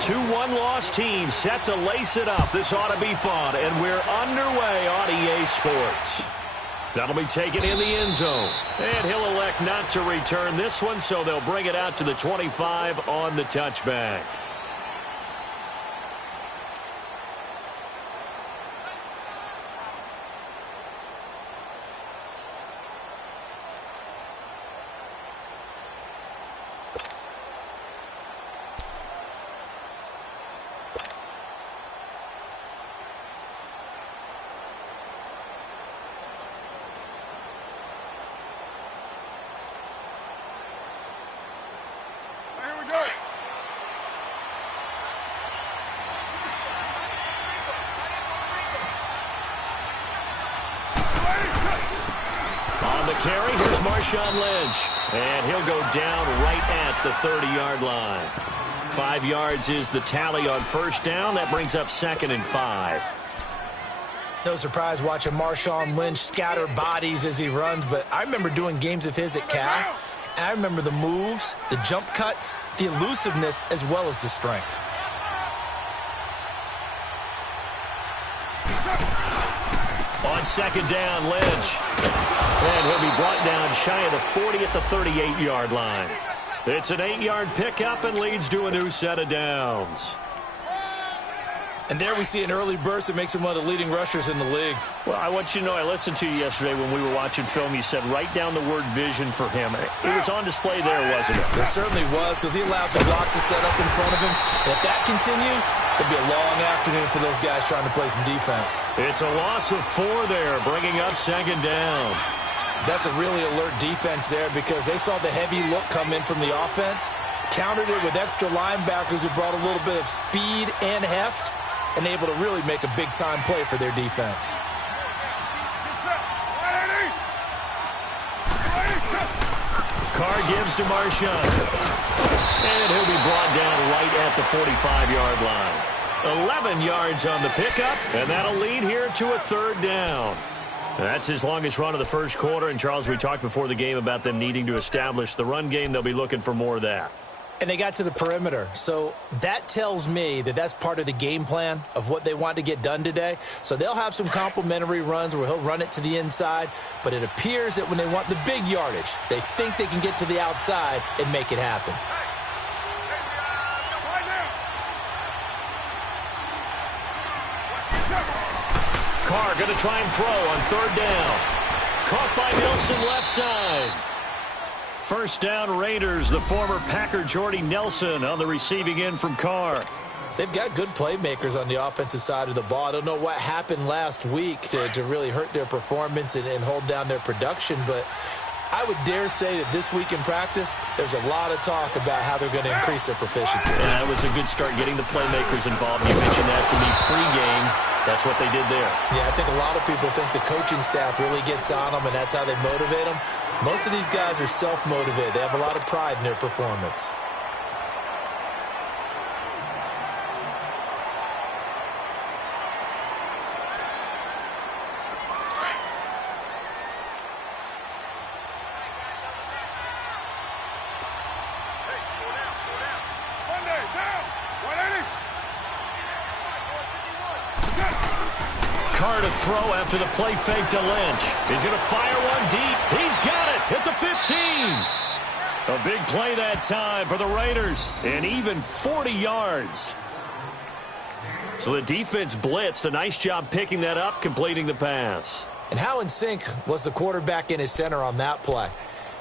Two one-loss teams set to lace it up. This ought to be fun, and we're underway on EA Sports. That'll be taken in the end zone. And he'll elect not to return this one, so they'll bring it out to the 25 on the touchback. Carry, here's Marshawn Lynch, and he'll go down right at the 30-yard line. 5 yards is the tally on first down. That brings up 2nd and 5. No surprise watching Marshawn Lynch scatter bodies as he runs, but I remember doing games of his at Cal, and I remember the moves, the jump cuts, the elusiveness, as well as the strength. On 2nd down, Lynch. And he'll be brought down shy of the 40 at the 38-yard line. It's an 8-yard pickup and leads to a new set of downs. And there we see an early burst that makes him one of the leading rushers in the league. Well, I want you to know, I listened to you yesterday when we were watching film. You said write down the word vision for him. It was on display there, wasn't it? It certainly was, because he allows the blocks to set up in front of him. And if that continues, it'll be a long afternoon for those guys trying to play some defense. It's a loss of 4 there, bringing up 2nd down. That's a really alert defense there, because they saw the heavy look come in from the offense, countered it with extra linebackers who brought a little bit of speed and heft, and able to really make a big-time play for their defense. Carr gives to Marshawn. And he'll be brought down right at the 45-yard line. 11 yards on the pickup, and that'll lead here to a 3rd down. That's his longest run of the first quarter. And, Charles, we talked before the game about them needing to establish the run game. They'll be looking for more of that. And they got to the perimeter. So that tells me that that's part of the game plan of what they want to get done today. So they'll have some complimentary runs where he'll run it to the inside. But it appears that when they want the big yardage, they think they can get to the outside and make it happen. Carr going to try and throw on 3rd down. Caught by Nelson left side. First down, Raiders. The former Packer Jordy Nelson on the receiving end from Carr. They've got good playmakers on the offensive side of the ball. I don't know what happened last week to really hurt their performance and hold down their production, but I would dare say that this week in practice, there's a lot of talk about how they're going to increase their proficiency. Yeah, it was a good start getting the playmakers involved. You mentioned that to me pregame. That's what they did there. Yeah, I think a lot of people think the coaching staff really gets on them, and that's how they motivate them. Most of these guys are self-motivated. They have a lot of pride in their performance. Carr to throw after the play fake to Lynch. He's going to fire one deep. He's got it at the 15. A big play that time for the Raiders. And even 40 yards. So the defense blitzed. A nice job picking that up, completing the pass. And how in sync was the quarterback in his center on that play?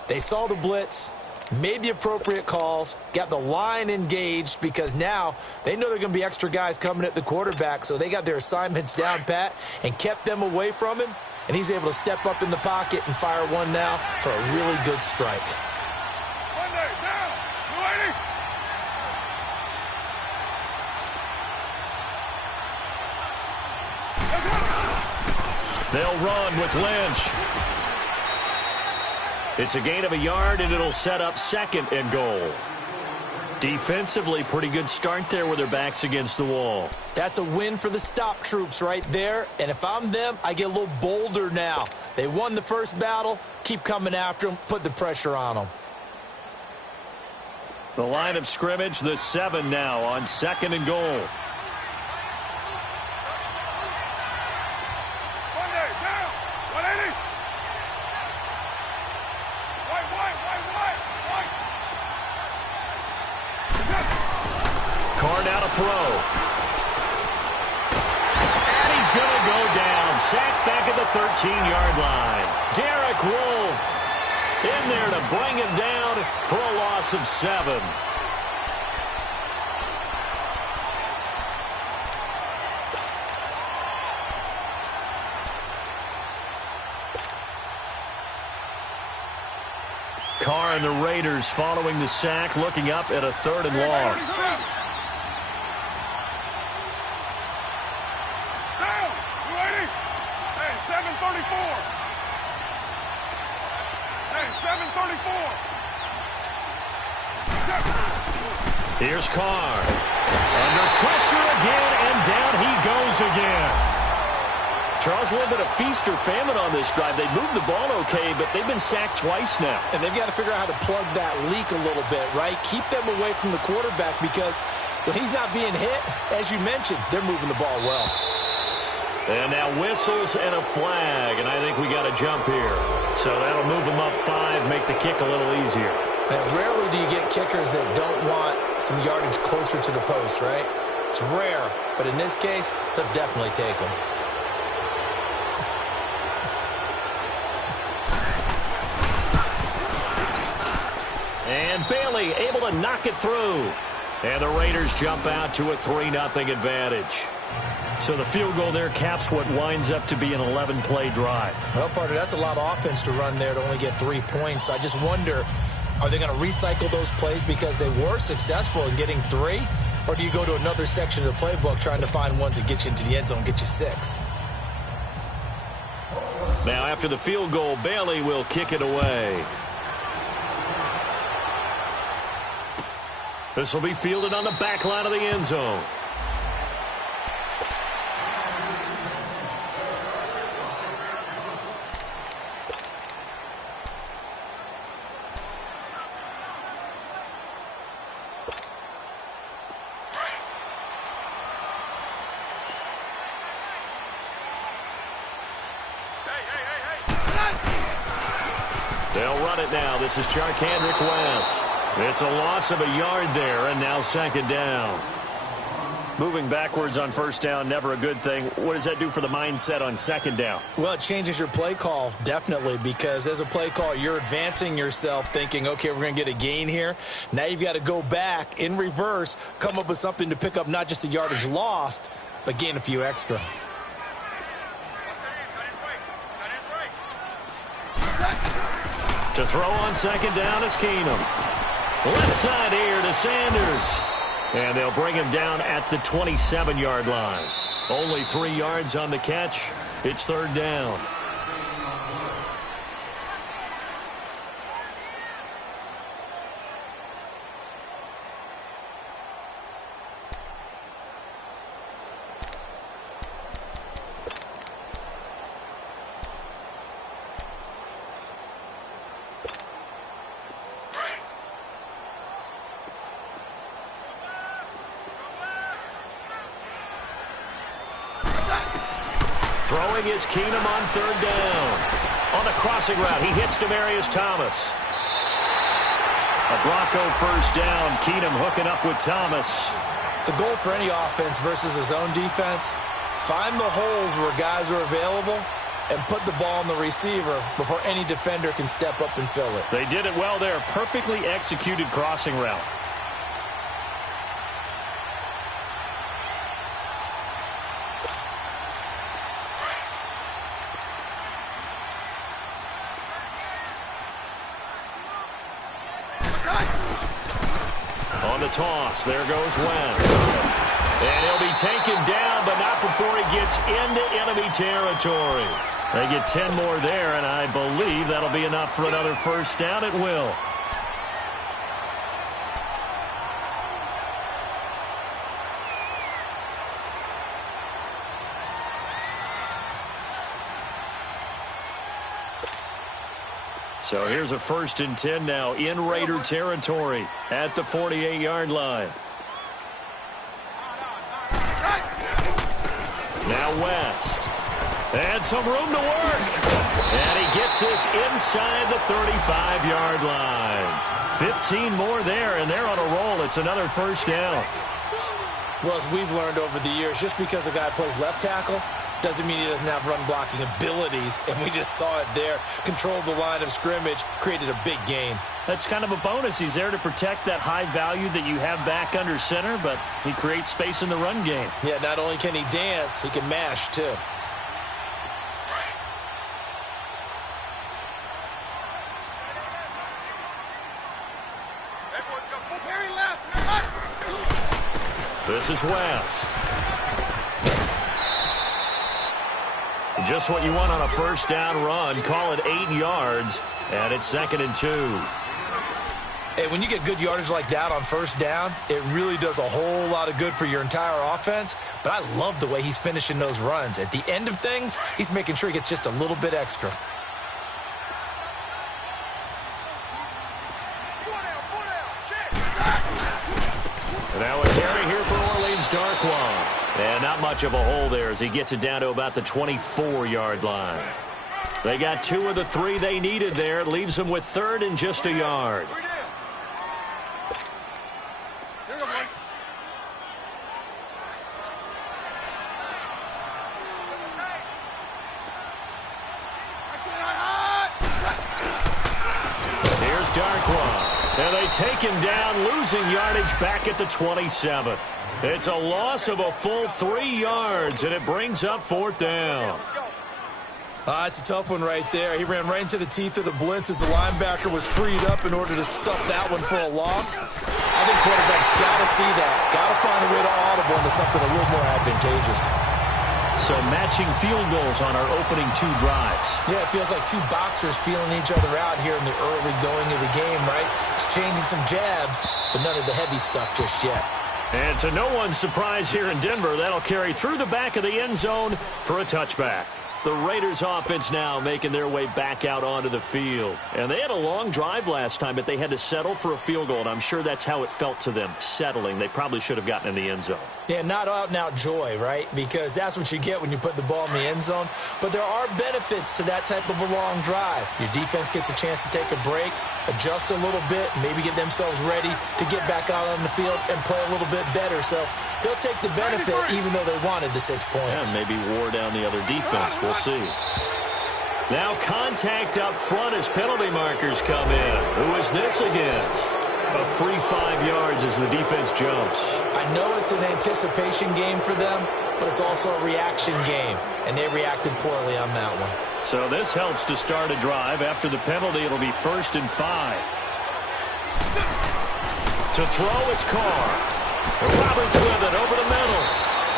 They saw the blitz, made the appropriate calls, got the line engaged, because now they know there are going to be extra guys coming at the quarterback, so they got their assignments down pat and kept them away from him, and he's able to step up in the pocket and fire one now for a really good strike. They'll run with Lynch. It's a gain of a yard, and it'll set up 2nd and goal. Defensively, pretty good start there with their backs against the wall. That's a win for the stop troops right there, and if I'm them, I get a little bolder now. They won the first battle, keep coming after them, put the pressure on them. The line of scrimmage, the 7 now on 2nd and goal. Carr now to throw. And he's going to go down. Sacked back at the 13-yard line. Derek Wolfe in there to bring him down for a loss of 7. Carr and the Raiders following the sack, looking up at a 3rd and long. Here's Carr. Under pressure again, and down he goes again. Charles, a little bit of feast or famine on this drive. They moved the ball okay, but they've been sacked twice now. And they've got to figure out how to plug that leak a little bit, right? Keep them away from the quarterback because when he's not being hit, as you mentioned, they're moving the ball well. And now whistles and a flag, and I think we got a jump here. So that'll move them up 5, make the kick a little easier. And rarely do you get kickers that don't want some yardage closer to the post, right? It's rare, but in this case, they'll definitely take them. And Bailey able to knock it through. And the Raiders jump out to a 3-0 advantage. So the field goal there caps what winds up to be an 11-play drive. Well, partner, that's a lot of offense to run there to only get 3 points. So I just wonder, are they going to recycle those plays because they were successful in getting 3? Or do you go to another section of the playbook trying to find ones that get you into the end zone, get you 6? Now after the field goal, Bailey will kick it away. This will be fielded on the back line of the end zone. They'll run it now. This is Charkandrick West. It's a loss of a yard there, and now 2nd down. Moving backwards on 1st down, never a good thing. What does that do for the mindset on 2nd down? Well, it changes your play call, definitely, because as a play call, you're advancing yourself thinking, okay, we're going to get a gain here. Now you've got to go back in reverse, come up with something to pick up not just the yardage lost, but gain a few extra. To throw on 2nd down is Keenum. Left side here to Sanders. And they'll bring him down at the 27-yard line. Only 3 yards on the catch. It's 3rd down. Throwing is Keenum on 3rd down. On the crossing route, he hits Demaryius Thomas. A Bronco 1st down. Keenum hooking up with Thomas. The goal for any offense versus a zone defense, find the holes where guys are available and put the ball on the receiver before any defender can step up and fill it. They did it well there. Perfectly executed crossing route. On the toss, there goes Wentz. And he'll be taken down, but not before he gets into enemy territory. They get 10 more there, and I believe that'll be enough for another 1st down. It will. So here's a 1st and 10 now in Raider territory at the 48-yard line. Now West. And some room to work. And he gets this inside the 35-yard line. 15 more there, and they're on a roll. It's another 1st down. Well, as we've learned over the years, just because a guy plays left tackle doesn't mean he doesn't have run-blocking abilities, and we just saw it there. Controlled the line of scrimmage, created a big gain. That's kind of a bonus. He's there to protect that high value that you have back under center, but he creates space in the run game. Yeah, not only can he dance, he can mash, too. This is West. Just what you want on a 1st down run. Call it 8 yards, and it's 2nd and 2. Hey, when you get good yardage like that on 1st down, it really does a whole lot of good for your entire offense. But I love the way he's finishing those runs. At the end of things, he's making sure he gets just a little bit extra. Now a carry here for Orleans Darkwan. And not much of a hole there as he gets it down to about the 24-yard line. They got 2 of the 3 they needed there. It leaves them with 3rd and just a yard. Here's Darkwan. And they take him down, losing yardage back at the 27. It's a loss of a full 3 yards, and it brings up 4th down. It's a tough one right there. He ran right into the teeth of the blitz as the linebacker was freed up in order to stuff that one for a loss. I think quarterbacks got to see that. Got to find a way to audible into something a little more advantageous. So matching field goals on our opening 2 drives. Yeah, it feels like 2 boxers feeling each other out here in the early going of the game, right? Exchanging some jabs, but none of the heavy stuff just yet. And to no one's surprise here in Denver, that'll carry through the back of the end zone for a touchback. The Raiders offense now making their way back out onto the field. And they had a long drive last time, but they had to settle for a field goal, and I'm sure that's how it felt to them, settling. They probably should have gotten in the end zone. Yeah, not out-and-out joy, right? Because that's what you get when you put the ball in the end zone. But there are benefits to that type of a long drive. Your defense gets a chance to take a break, adjust a little bit, maybe get themselves ready to get back out on the field and play a little bit better. So they'll take the benefit even though they wanted the 6 points. Yeah, maybe wore down the other defense. We'll see. Now contact up front as penalty markers come in. Who is this against? A free 5 yards as the defense jumps. I know it's an anticipation game for them, but it's also a reaction game, and they reacted poorly on that one. So this helps to start a drive. After the penalty, it'll be 1st and 5. To throw, it's Carr. Roberts with it over the middle.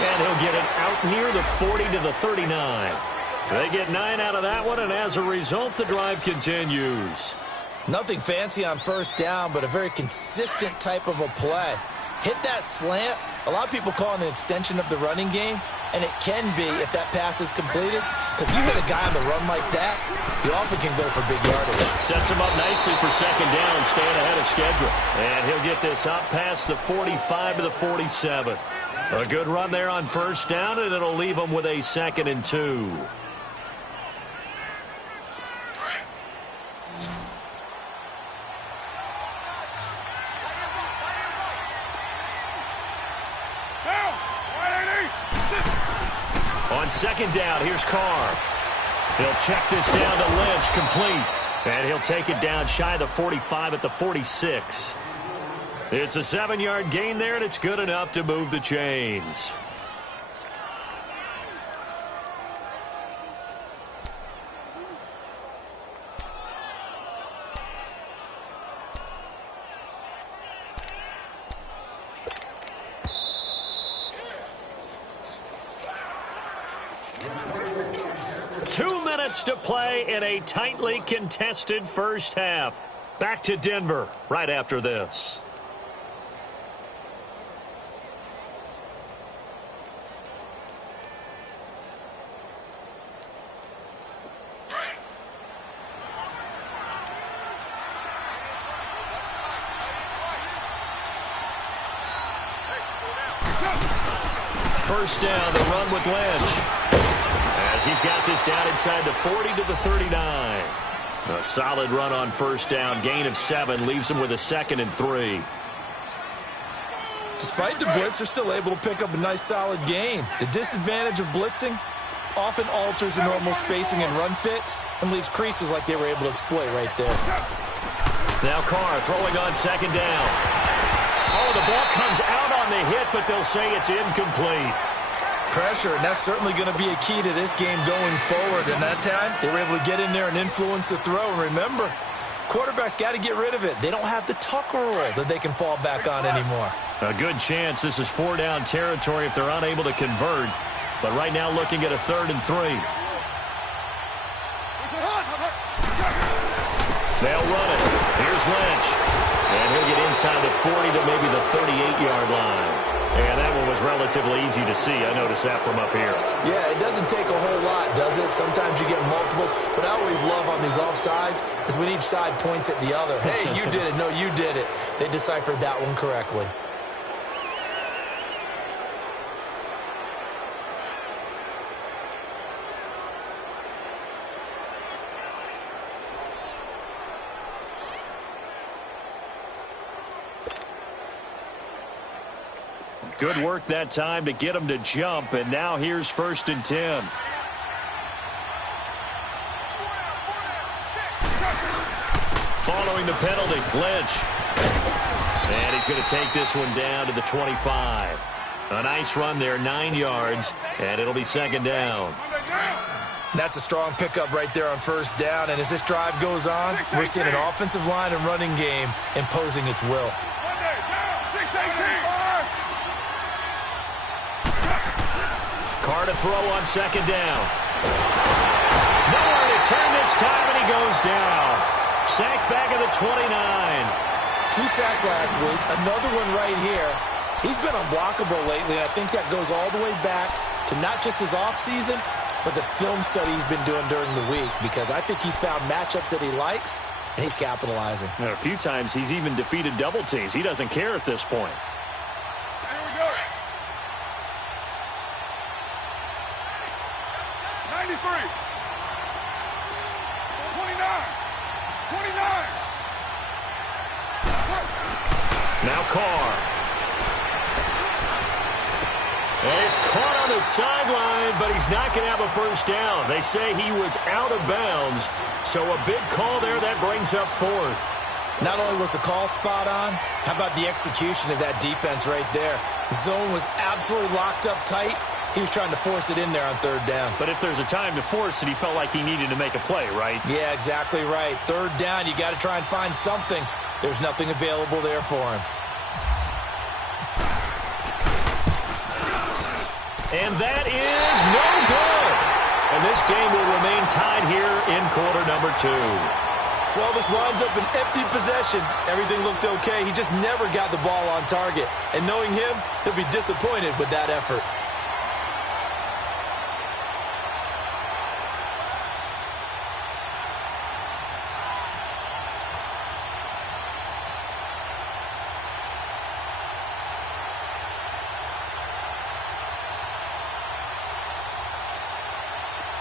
And he'll get it out near the 40 to the 39. They get 9 out of that one, and as a result, the drive continues. Nothing fancy on 1st down, but a very consistent type of a play. Hit that slant. A lot of people call it an extension of the running game, and it can be if that pass is completed, because you hit a guy on the run like that, he often can go for big yardage. Sets him up nicely for 2nd down, staying ahead of schedule. And he'll get this up past the 45 to the 47. A good run there on 1st down, and it'll leave him with a 2nd and 2. On 2nd down, here's Carr. He'll check this down to Lynch, complete. And he'll take it down shy of the 45 at the 46. It's a 7-yard gain there, and it's good enough to move the chains. To play in a tightly contested first half. Back to Denver right after this. First down, the run with Lynch. As he's got this down inside the 40 to the 39. A solid run on first down. Gain of 7 leaves him with a 2nd and 3. Despite the blitz, they're still able to pick up a nice, solid gain. The disadvantage of blitzing often alters the normal spacing and run fits and leaves creases like they were able to exploit right there. Now Carr throwing on 2nd down. Oh, the ball comes out on the hit, but they'll say it's incomplete. Pressure, and that's certainly going to be a key to this game going forward. And that time, they were able to get in there and influence the throw. And remember, quarterbacks got to get rid of it. They don't have the tuck roll that they can fall back on anymore. A good chance this is 4-down territory if they're unable to convert. But right now looking at a 3rd and 3. They'll run it. Here's Lynch. And he'll get inside the 40 to maybe the 38-yard line. And that one was relatively easy to see. I noticed that from up here. Yeah, it doesn't take a whole lot, does it? Sometimes you get multiples. What I always love on these offsides is when each side points at the other. Hey, you did it. No, you did it. They deciphered that one correctly. Good work that time to get him to jump, and now here's 1st and 10. Following the penalty, Lynch. And he's going to take this one down to the 25. A nice run there, 9 yards, and it'll be 2nd down. That's a strong pickup right there on 1st down, and as this drive goes on, we're seeing an offensive line and running game imposing its will. Carr to throw on 2nd down. Nowhere to turn this time, and he goes down. Sacked back at the 29. 2 sacks last week, another one right here. He's been unblockable lately, and I think that goes all the way back to not just his offseason, but the film study he's been doing during the week, because I think he's found matchups that he likes, and he's capitalizing. And a few times he's even defeated double teams. He doesn't care at this point. 93. 29. 29. Now Carr. And he's caught on the sideline, but he's not going to have a first down. They say he was out of bounds, so a big call there that brings up 4th. Not only was the call spot on, how about the execution of that defense right there? Zone was absolutely locked up tight. He was trying to force it in there on 3rd down. But if there's a time to force it, he felt like he needed to make a play, right? Yeah, exactly right. 3rd down, you got to try and find something. There's nothing available there for him. And that is no good. And this game will remain tied here in quarter number 2. Well, this winds up an empty possession. Everything looked okay. He just never got the ball on target. And knowing him, he'll be disappointed with that effort.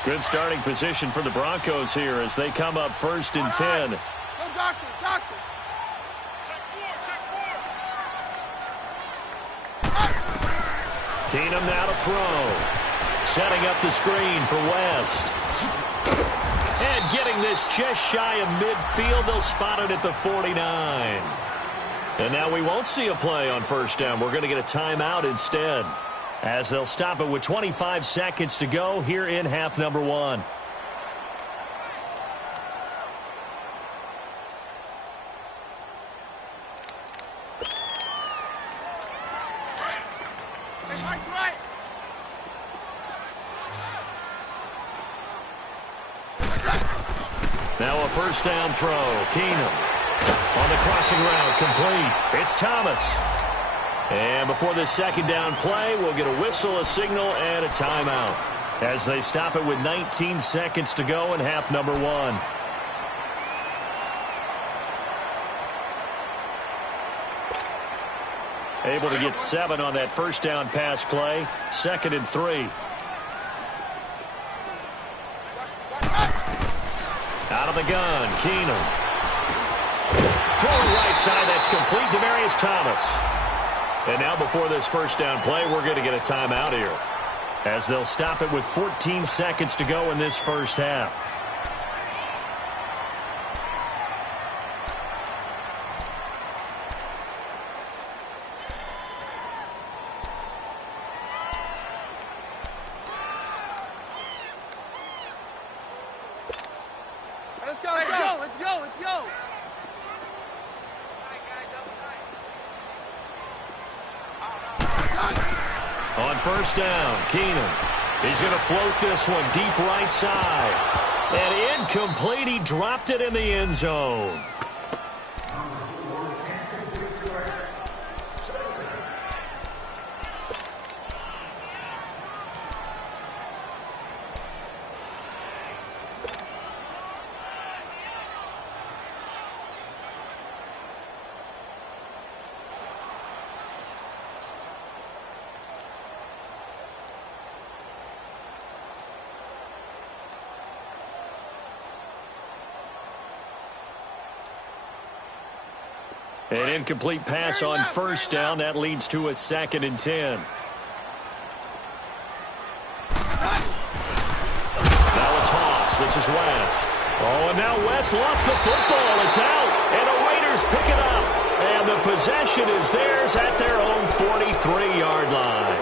Good starting position for the Broncos here as they come up 1st and 10. Go, doctor, doctor. Keenum now to throw. Setting up the screen for West. And getting this just shy of midfield. They'll spot it at the 49. And now we won't see a play on 1st down. We're going to get a timeout instead, as they'll stop it with 25 seconds to go here in half number 1. Now a 1st down throw. Keenum on the crossing route, complete. It's Thomas. And before this 2nd down play, we'll get a whistle, a signal, and a timeout as they stop it with 19 seconds to go in half number 1. Able to get 7 on that first down pass play. 2nd and 3. Out of the gun, Keenum. Throwing right side, that's complete to Demaryius Thomas. And now before this first down play, we're going to get a timeout here, as they'll stop it with 14 seconds to go in this first half. Let's go. On first down, Keenum. He's going to float this one deep right side. And incomplete. He dropped it in the end zone. An incomplete pass on first down. That leads to a 2nd and 10. Now a toss. This is West. Oh, and now West lost the football. It's out. And the Raiders pick it up. And the possession is theirs at their own 43-yard line.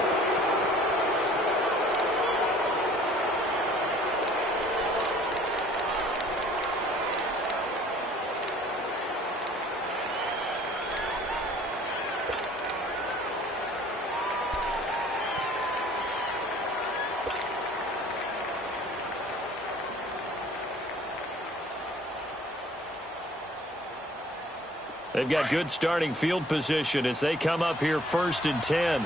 They've got good starting field position as they come up here 1st and 10.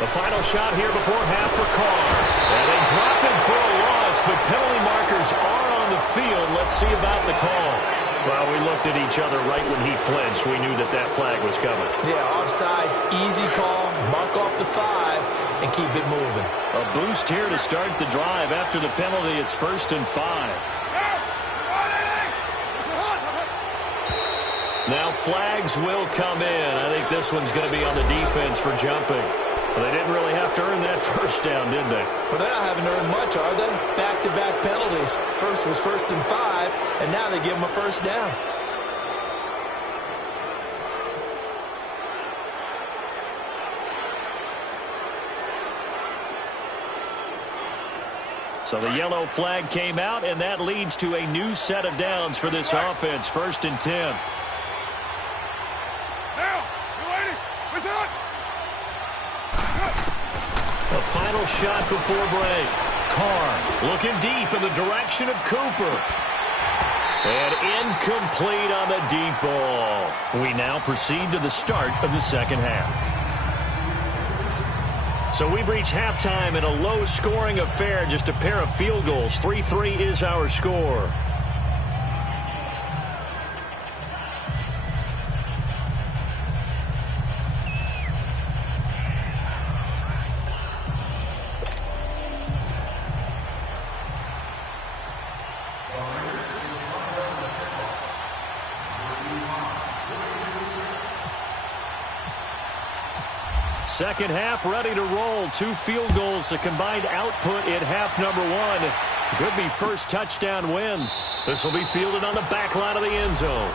The final shot here before half for Carr. And they drop him for a loss, but penalty markers are on the field. Let's see about the call. Well, we looked at each other right when he flinched. We knew that that flag was coming. Yeah, offsides, easy call, mark off the 5, and keep it moving. A boost here to start the drive. After the penalty, it's 1st and 5. Now flags will come in. I think this one's going to be on the defense for jumping. Well, they didn't really have to earn that first down, did they? Well, they haven't earned much, are they? Back-to-back penalties. First was 1st and 5, and now they give them a first down. So the yellow flag came out, and that leads to a new set of downs for this offense. 1st and 10. Now, you lady, what's up? A final shot before break. Carr looking deep in the direction of Cooper. And incomplete on the deep ball. We now proceed to the start of the second half. So we've reached halftime in a low-scoring affair, just a pair of field goals. 3-3 is our score. Second half ready to roll. 2 field goals, the combined output in half number 1. Could be first touchdown wins. This will be fielded on the back line of the end zone.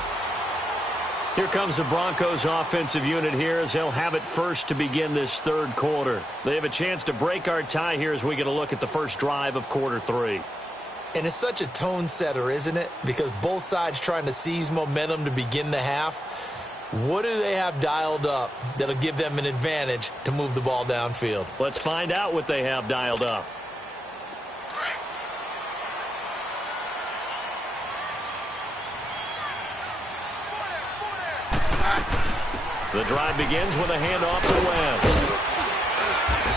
Here comes the Broncos offensive unit here as they'll have it first to begin this third quarter. They have a chance to break our tie here as we get a look at the first drive of quarter 3. And it's such a tone setter, isn't it? Because both sides trying to seize momentum to begin the half. What do they have dialed up that'll give them an advantage to move the ball downfield? Let's find out what they have dialed up. The drive begins with a handoff to West.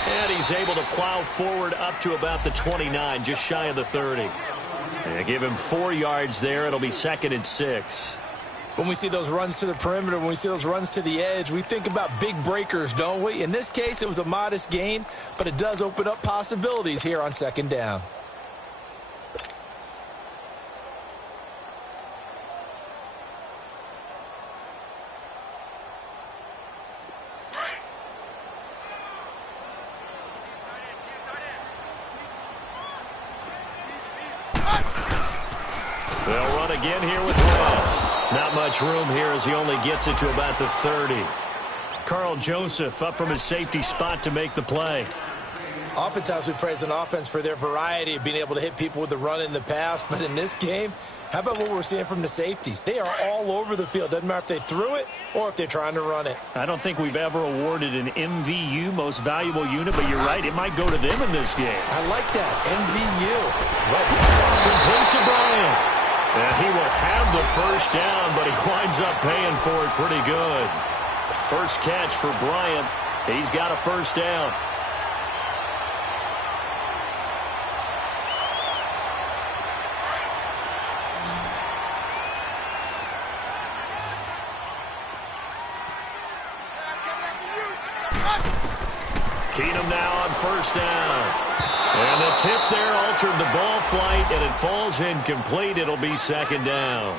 And he's able to plow forward up to about the 29, just shy of the 30. And give him 4 yards there. It'll be 2nd and 6. When we see those runs to the perimeter, when we see those runs to the edge, we think about big breakers, don't we? In this case, it was a modest gain, but it does open up possibilities here on 2nd down. They'll run again here with West. Not much room here as he only gets it to about the 30. Carl Joseph up from his safety spot to make the play. Oftentimes we praise an offense for their variety of being able to hit people with the run in the pass, but in this game, how about what we're seeing from the safeties? They are all over the field. Doesn't matter if they threw it or if they're trying to run it. I don't think we've ever awarded an MVU, most valuable unit, but you're right, it might go to them in this game. I like that, MVU. Right. Complete to Bryant. And he will have the first down, but he winds up paying for it pretty good. First catch for Bryant. He's got a first down. Keenum now on first down. And the tip there altered the ball flight, and it falls incomplete. It'll be 2nd down.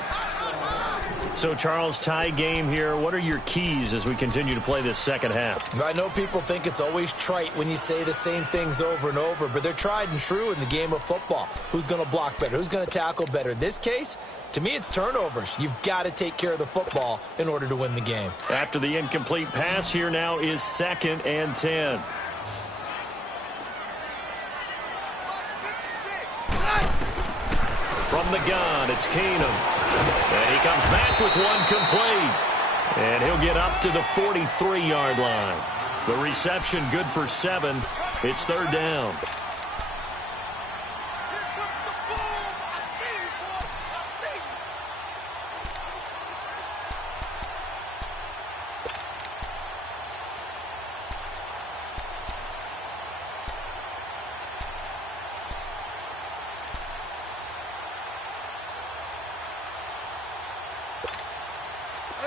So, Charles, tie game here. What are your keys as we continue to play this second half? I know people think it's always trite when you say the same things over and over, but they're tried and true in the game of football. Who's going to block better? Who's going to tackle better? In this case, to me, it's turnovers. You've got to take care of the football in order to win the game. After the incomplete pass, here now is 2nd and 10. From the gun, it's Keenum. And he comes back with one complete. And he'll get up to the 43-yard line. The reception good for 7. It's 3rd down.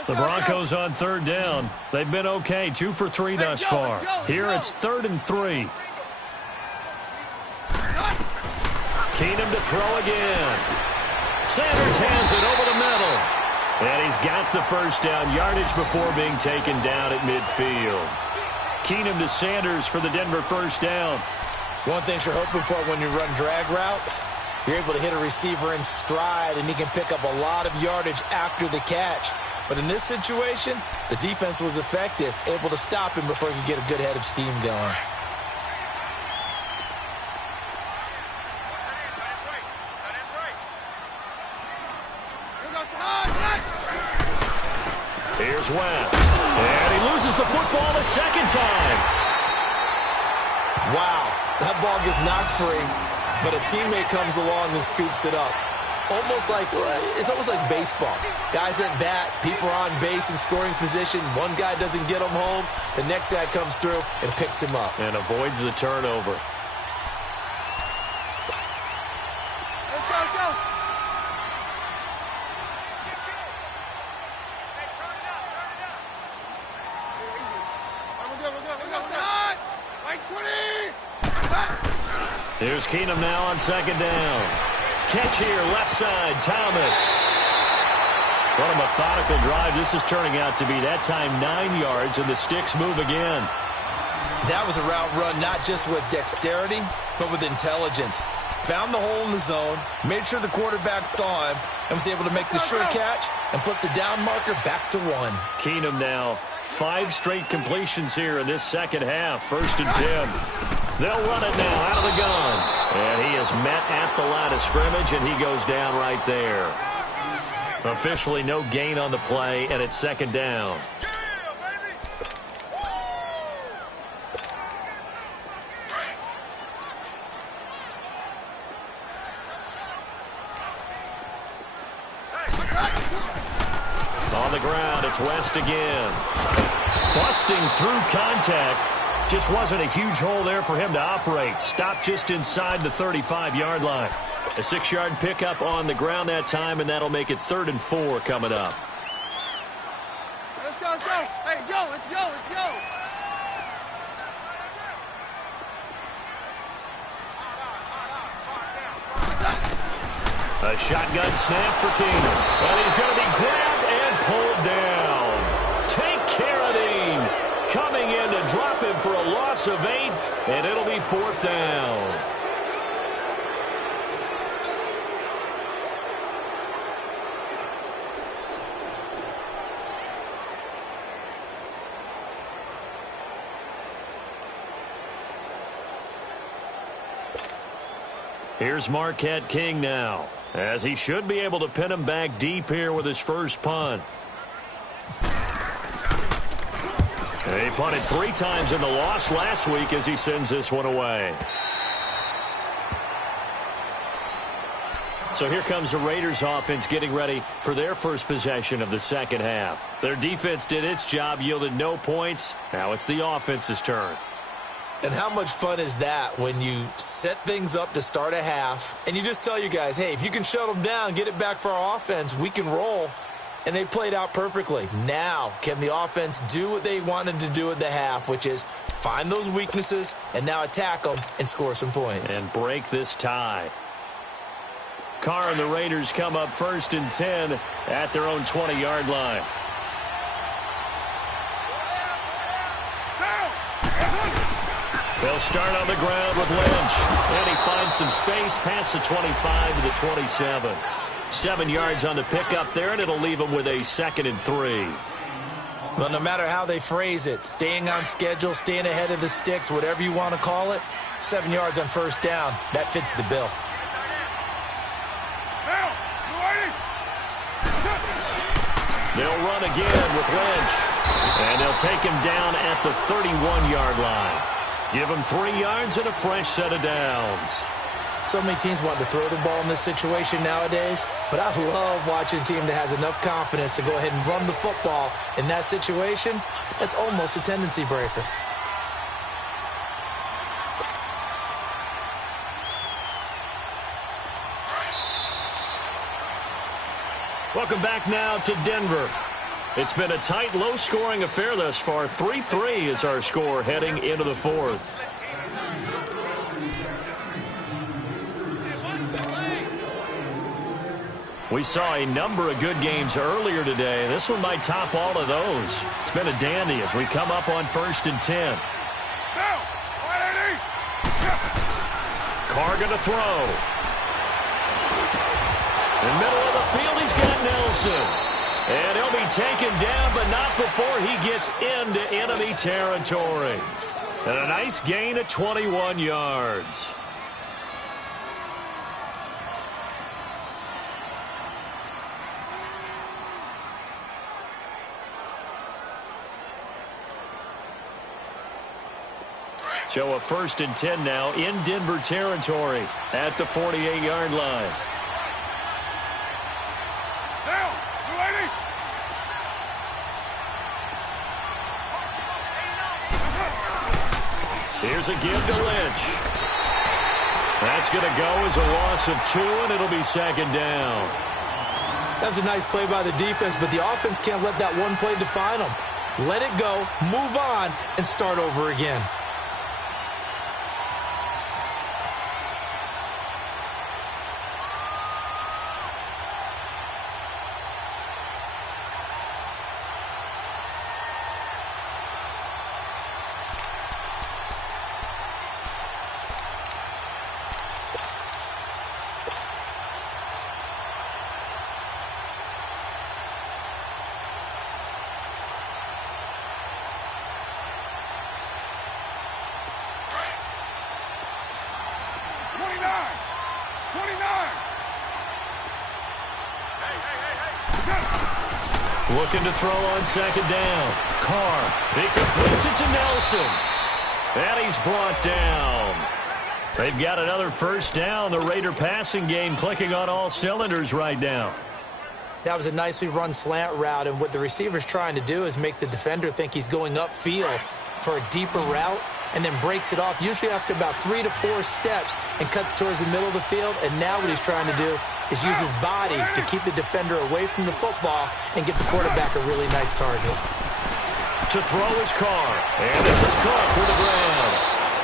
The Broncos on 3rd down. They've been okay, 2 for 3 thus far. Here it's 3rd and 3. Keenum to throw again. Sanders has it over the middle. And he's got the first down yardage before being taken down at midfield. Keenum to Sanders for the Denver first down. One thing you're hoping for when you run drag routes, you're able to hit a receiver in stride, and he can pick up a lot of yardage after the catch. But in this situation, the defense was effective, able to stop him before he could get a good head of steam going. Here's West. And he loses the football the second time. Wow, that ball gets knocked free, but a teammate comes along and scoops it up. It's almost like baseball. Guys at bat, people are on base in scoring position. One guy doesn't get him home. The next guy comes through and picks him up. And avoids the turnover. Let's go. Here's Keenum now on 2nd down. Catch here, left side, Thomas. What a methodical drive this is turning out to be. That time 9 yards, and the sticks move again. That was a route run not just with dexterity, but with intelligence. Found the hole in the zone, made sure the quarterback saw him, and was able to make the sure catch and flip the down marker back to 1. Keenum now, 5 straight completions here in this second half. 1st and 10. They'll run it now out of the gun. And he is met at the line of scrimmage, and he goes down right there. Officially no gain on the play, and it's 2nd down. On the ground, it's West again. Busting through contact. Just wasn't a huge hole there for him to operate. Stopped just inside the 35-yard line. A 6-yard pickup on the ground that time, and that'll make it 3rd and 4 coming up. Let's go, let's go. Hey, go, let's go, let's go. A shotgun snap for Keenum. And he's going to be grabbed and pulled down. Take care of Dean. Coming in to drop him for a loss of 8, and it'll be 4th down. Here's Marquette King now, as he should be able to pin him back deep here with his first punt. And he punted 3 times in the loss last week as he sends this one away. So here comes the Raiders offense getting ready for their first possession of the second half. Their defense did its job, yielded no points. Now it's the offense's turn. And how much fun is that when you set things up to start a half and you just tell you guys, hey, if you can shut them down, get it back for our offense, we can roll. And they played out perfectly. Now, can the offense do what they wanted to do at the half, which is find those weaknesses and now attack them and score some points. And break this tie. Carr and the Raiders come up 1st and 10 at their own 20-yard line. They'll start on the ground with Lynch. And he finds some space past the 25 to the 27. 7 yards on the pickup there, and it'll leave him with a 2nd and 3. Well, no matter how they phrase it, staying on schedule, staying ahead of the sticks, whatever you want to call it, 7 yards on 1st down, that fits the bill. They'll run again with Lynch. And they'll take him down at the 31-yard line. Give him 3 yards and a fresh set of downs. So many teams want to throw the ball in this situation nowadays, but I love watching a team that has enough confidence to go ahead and run the football in that situation. That's almost a tendency breaker. Welcome back now to Denver. It's been a tight, low-scoring affair thus far. 3-3 is our score heading into the 4th. We saw a number of good games earlier today. This one might top all of those. It's been a dandy as we come up on 1st and 10. Carr going to throw. In the middle of the field, he's got Nelson. And he'll be taken down, but not before he gets into enemy territory. And a nice gain of 21 yards. So a 1st and 10 now in Denver territory at the 48-yard line. Here's a give to Lynch. That's going to go as a loss of 2, and it'll be 2nd down. That was a nice play by the defense, but the offense can't let that one play define them. Let it go, move on, and start over again. Looking to throw on 2nd down. Carr. He completes it to Nelson. And he's brought down. They've got another 1st down. The Raider passing game clicking on all cylinders right now. That was a nicely run slant route, and what the receiver's trying to do is make the defender think he's going upfield for a deeper route. and then breaks it off, usually after about 3 to 4 steps, and cuts towards the middle of the field. And now what he's trying to do is use his body to keep the defender away from the football and get the quarterback a really nice target. To throw his Carr, and this is Cook for the ground.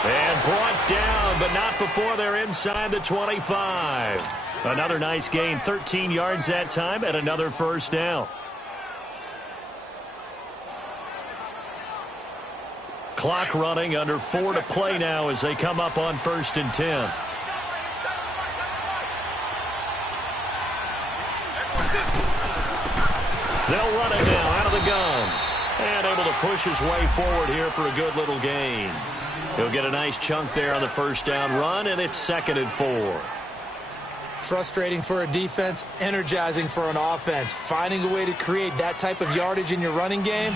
And brought down, but not before they're inside the 25. Another nice gain, 13 yards that time, and another first down. Clock running, under 4 to play now as they come up on 1st and 10. They'll run it now out of the gun. And able to push his way forward here for a good little gain. He'll get a nice chunk there on the first down run, and it's 2nd and 4. Frustrating for a defense, energizing for an offense. Finding a way to create that type of yardage in your running game,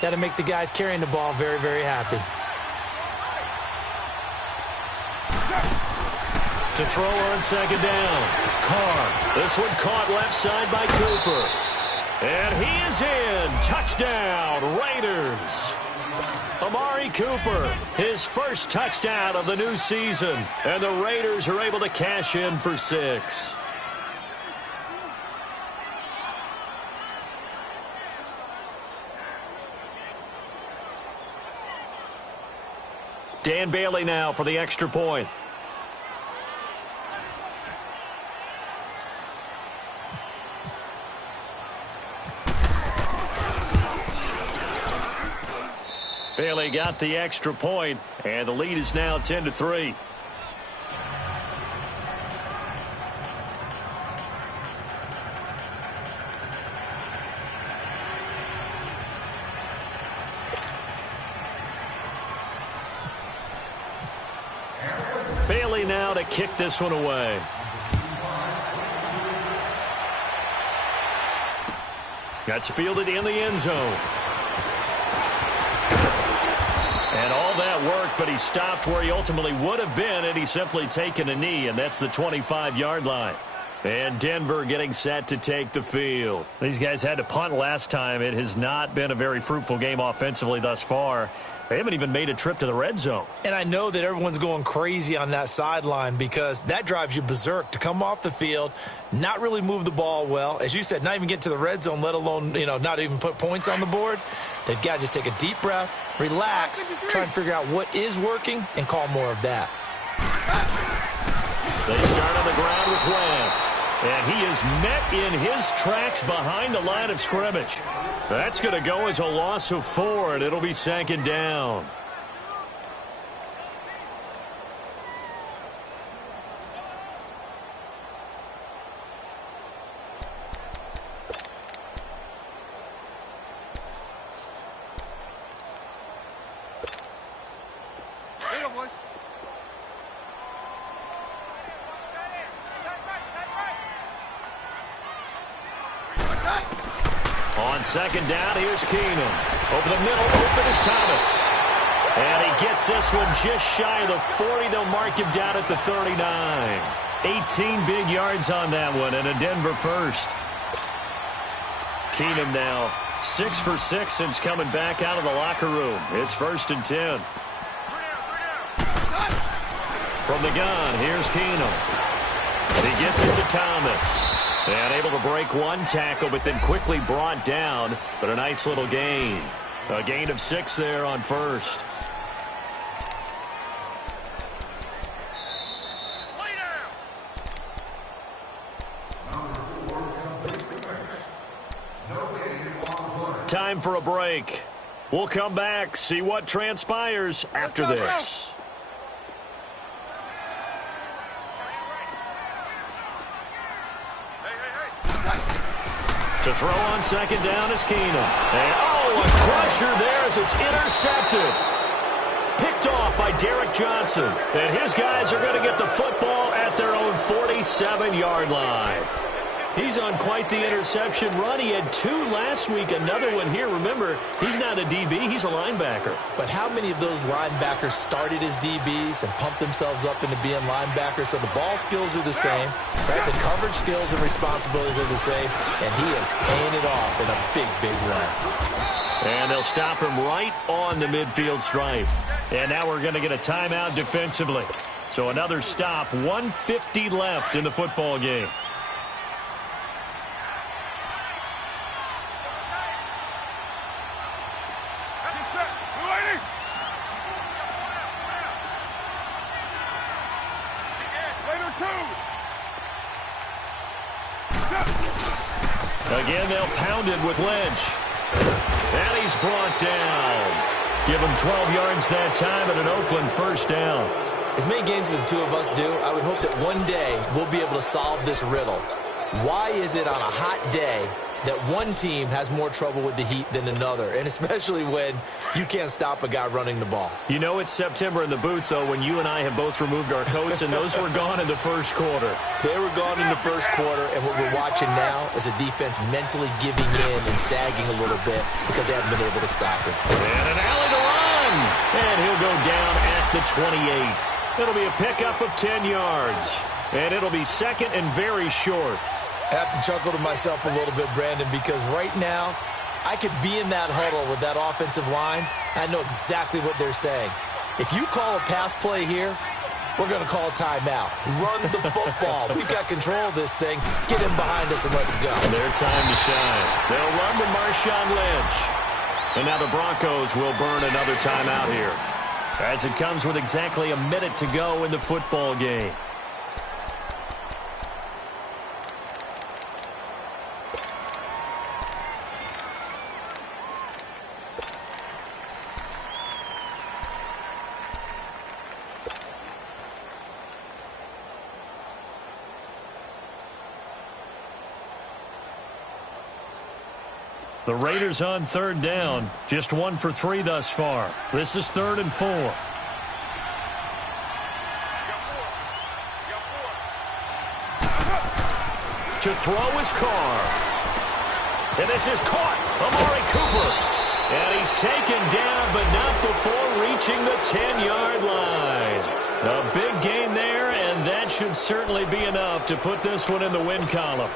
that'll make the guys carrying the ball very, very happy. To throw on 2nd down. Carr. This one caught left side by Cooper. And he is in. Touchdown, Raiders. Amari Cooper, his first touchdown of the new season. And the Raiders are able to cash in for 6. Dan Bailey now for the extra point. Bailey got the extra point, and the lead is now 10-3. Bailey now to kick this one away. That's fielded in the end zone. And all that work, but he stopped where he ultimately would have been had he simply taken a knee, and that's the 25-yard line. And Denver getting set to take the field. These guys had to punt last time. It has not been a very fruitful game offensively thus far. They haven't even made a trip to the red zone. And I know that everyone's going crazy on that sideline because that drives you berserk to come off the field, not really move the ball well. As you said, not even get to the red zone, let alone, not even put points on the board. They've got to just take a deep breath, relax, try and figure out what is working, and call more of that. They start on the ground with West. And he is met in his tracks behind the line of scrimmage. That's going to go as a loss of 4, and it'll be 2nd down. On 2nd down, here's Keenum. Over the middle, open is Thomas. And he gets this one just shy of the 40. They'll mark him down at the 39. 18 big yards on that one, and a Denver first. Keenum now 6 for 6 since coming back out of the locker room. It's 1st and 10. From the gun, here's Keenum. He gets it to Thomas. And able to break one tackle, but then quickly brought down. But a nice little gain. A gain of 6 there on 1st. Time for a break. We'll come back, see what transpires after this. To throw on 2nd down is Keenum. And, a crusher there as it's intercepted. Picked off by Derek Johnson. And his guys are going to get the football at their own 47-yard line. He's on quite the interception run. He had 2 last week, another one here. Remember, he's not a DB, he's a linebacker. But how many of those linebackers started as DBs and pumped themselves up into being linebackers? So the ball skills are the same, right? The coverage skills and responsibilities are the same, and he is paying it off in a big, big way. And they'll stop him right on the midfield stripe. And now we're going to get a timeout defensively. So another stop, 1:50 left in the football game. Again, they'll pound it with Lynch. And he's brought down. Give him 12 yards that time and an Oakland first down. As many games as the two of us do, I would hope that one day we'll be able to solve this riddle. Why is it on a hot day that one team has more trouble with the heat than another, and especially when you can't stop a guy running the ball? You know it's September in the booth, though, when you and I have both removed our coats, and those were gone in the first quarter. They were gone in the first quarter, and what we're watching now is a defense mentally giving in and sagging a little bit because they haven't been able to stop it. And an alley to run, and he'll go down at the 28. It'll be a pickup of 10 yards, and it'll be second and very short. I have to chuckle to myself a little bit, Brandon, because right now I could be in that huddle with that offensive line. I know exactly what they're saying. If you call a pass play here, we're going to call a timeout. Run the football. We've got control of this thing. Get him behind us and let's go. Their time to shine. They'll run to Marshawn Lynch. And now the Broncos will burn another timeout here, as it comes with exactly a minute to go in the football game. The Raiders on third down, just 1 for 3 thus far. This is 3rd and 4. To throw is Carr. And this is caught. Amari Cooper. And he's taken down, but not before reaching the 10-yard line. A big gain there, and that should certainly be enough to put this one in the win column.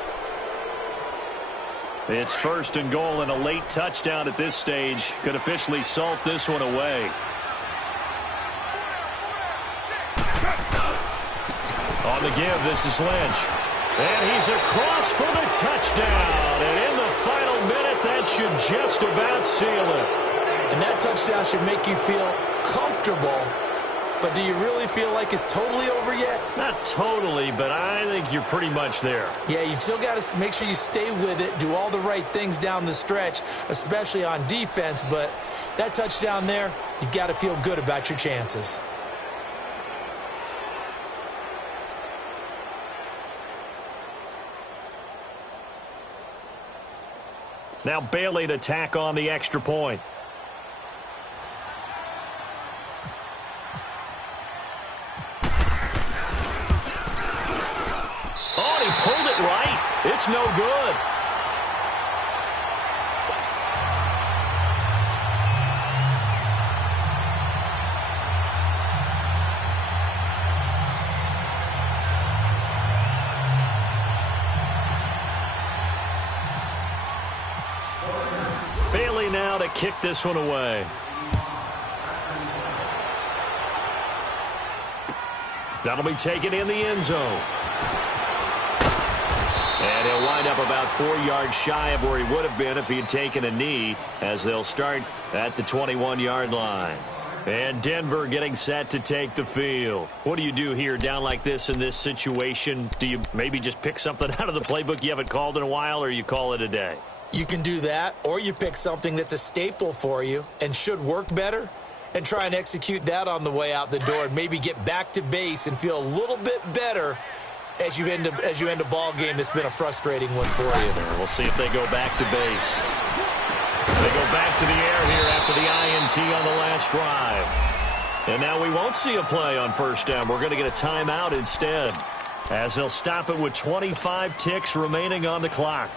It's 1st and goal, and a late touchdown at this stage could officially salt this one away. On the give, this is Lynch. And he's across for the touchdown. And in the final minute, that should just about seal it. And that touchdown should make you feel comfortable. But do you really feel like it's totally over yet? Not totally, but I think you're pretty much there. Yeah, you've still got to make sure you stay with it, do all the right things down the stretch, especially on defense. But that touchdown there, you've got to feel good about your chances. Now Bailey to tack on the extra point. Oh, he pulled it right. It's no good. Bailey now to kick this one away. That'll be taken in the end zone. And he'll wind up about 4 yards shy of where he would have been if he had taken a knee, as they'll start at the 21-yard line. And Denver getting set to take the field. What do you do here down like this in this situation? Do you maybe just pick something out of the playbook you haven't called in a while, or you call it a day? You can do that, or you pick something that's a staple for you and should work better and try and execute that on the way out the door and maybe get back to base and feel a little bit better as you end a ball game that's been a frustrating one for you. We'll see if they go back to base. They go back to the air here after the INT on the last drive. And now we won't see a play on first down. We're going to get a timeout instead, as they'll stop it with 25 ticks remaining on the clock.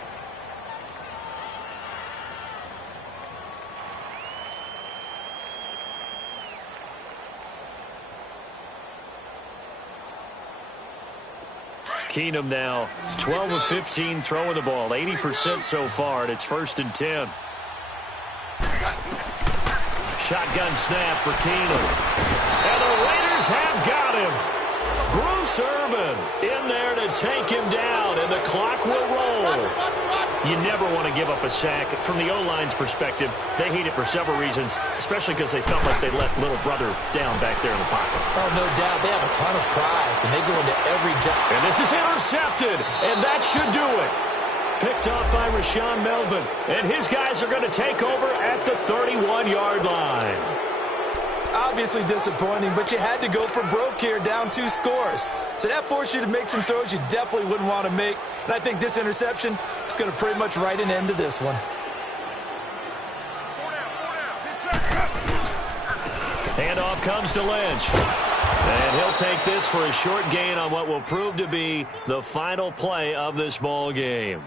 Keenum now 12 of 15 throwing the ball, 80% so far, and it's 1st and 10. Shotgun snap for Keenum. And the Raiders have got him. Bruce Irvin in there to take him down, and the clock will roll. You never want to give up a sack. From the O-line's perspective, they hate it for several reasons, especially because they felt like they let little brother down back there in the pocket. Oh, no doubt. They have a ton of pride, and they go into every job. And this is intercepted, and that should do it. Picked off by Rashaan Melvin, and his guys are going to take over at the 31-yard line. Obviously disappointing, but you had to go for broke here, down 2 scores. So that forced you to make some throws you definitely wouldn't want to make. And I think this interception is going to pretty much write an end to this one. Handoff comes to Lynch. And he'll take this for a short gain on what will prove to be the final play of this ball game.